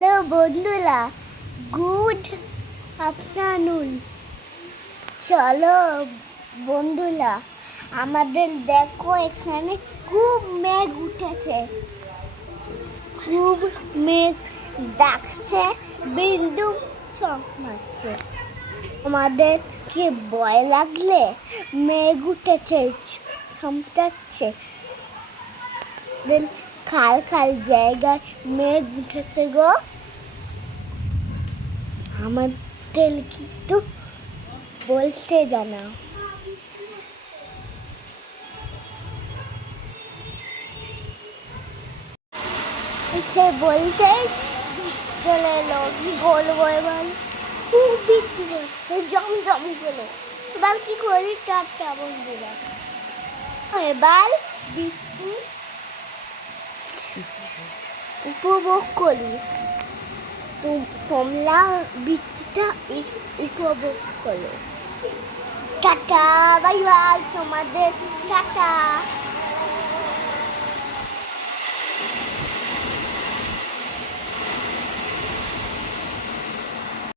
Hello বন্ধুরা, good afternoon. চলো বন্ধুরা, আমাদের দেখো এখানে খুব মেঘ উঠেছে। খুব মেঘ ডাকছে, বিন্দু মারছে। আমাদের কি ভয় লাগলে মেঘ উঠেছে চমকাচ্ছে খাল খাল জায়গায় মেঘ উঠেছে গো। আমাদের কিন্তু বলতে জানাও। সে বলতেই চলে এলো, কি বলব এবার? খুব বৃষ্টি হচ্ছে জমজম করে। এবার কি করি, টাটকা বন্ধুরা? এবার বৃষ্টি উপভোগ করি। তোমরা বৃত্তিটা উপ- উপভোগ করো। টাটা বাই বাই তোমাদের টাটা।